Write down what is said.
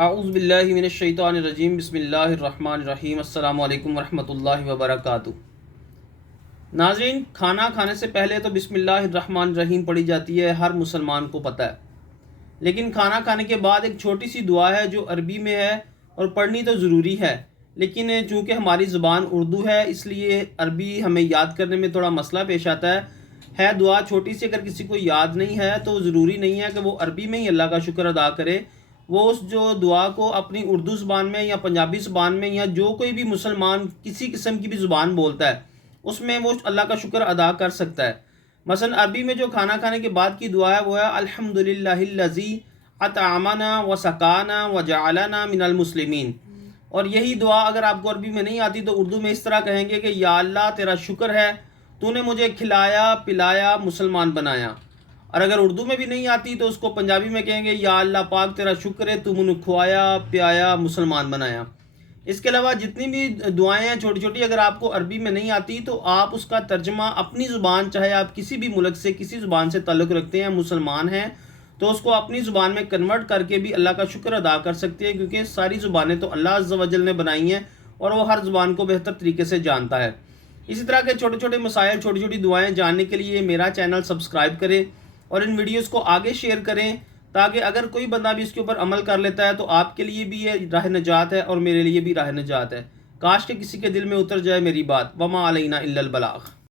اعوذ باللہ من الشیطان الرجیم، بسم اللہ الرحمن الرحیم، السلام علیکم ورحمۃ اللہ وبرکاتہ۔ ناظرین، کھانا کھانے سے پہلے تو بسم اللہ الرحمن الرحیم پڑھی جاتی ہے، ہر مسلمان کو پتہ ہے۔ لیکن کھانا کھانے کے بعد ایک چھوٹی سی دعا ہے جو عربی میں ہے اور پڑھنی تو ضروری ہے، لیکن چونکہ ہماری زبان اردو ہے اس لیے عربی ہمیں یاد کرنے میں تھوڑا مسئلہ پیش آتا ہے دعا چھوٹی سی، اگر کسی کو یاد نہیں ہے تو ضروری نہیں ہے کہ وہ عربی میں ہی اللہ کا شکر ادا کرے، وہ اس جو دعا کو اپنی اردو زبان میں یا پنجابی زبان میں یا جو کوئی بھی مسلمان کسی قسم کی بھی زبان بولتا ہے اس میں وہ اللہ کا شکر ادا کر سکتا ہے۔ مثلا عربی میں جو کھانا کھانے کے بعد کی دعا ہے وہ ہے الحمدللہ الذی اطعمنا وسقانا وجعلنا من المسلمین، اور یہی دعا اگر آپ کو عربی میں نہیں آتی تو اردو میں اس طرح کہیں گے کہ یا اللہ تیرا شکر ہے، تو نے مجھے کھلایا پلایا مسلمان بنایا۔ اور اگر اردو میں بھی نہیں آتی تو اس کو پنجابی میں کہیں گے یا اللہ پاک تیرا شکر ہے، تو نے کھوایا پیا مسلمان بنایا۔ اس کے علاوہ جتنی بھی دعائیں ہیں چھوٹی چھوٹی، اگر آپ کو عربی میں نہیں آتی تو آپ اس کا ترجمہ اپنی زبان، چاہے آپ کسی بھی ملک سے کسی زبان سے تعلق رکھتے ہیں، مسلمان ہیں تو اس کو اپنی زبان میں کنورٹ کر کے بھی اللہ کا شکر ادا کر سکتے ہیں، کیونکہ ساری زبانیں تو اللہ عز و جل نے بنائی ہیں اور وہ ہر زبان کو بہتر طریقے سے جانتا ہے۔ اسی طرح کے چھوٹے چھوٹے مسائل، چھوٹی چھوٹی دعائیں جاننے کے لیے میرا چینل سبسکرائب کریں اور ان ویڈیوز کو آگے شیئر کریں، تاکہ اگر کوئی بندہ بھی اس کے اوپر عمل کر لیتا ہے تو آپ کے لیے بھی یہ راہ نجات ہے اور میرے لیے بھی راہ نجات ہے۔ کاش کہ کسی کے دل میں اتر جائے میری بات۔ وما علینا الا البلاغ۔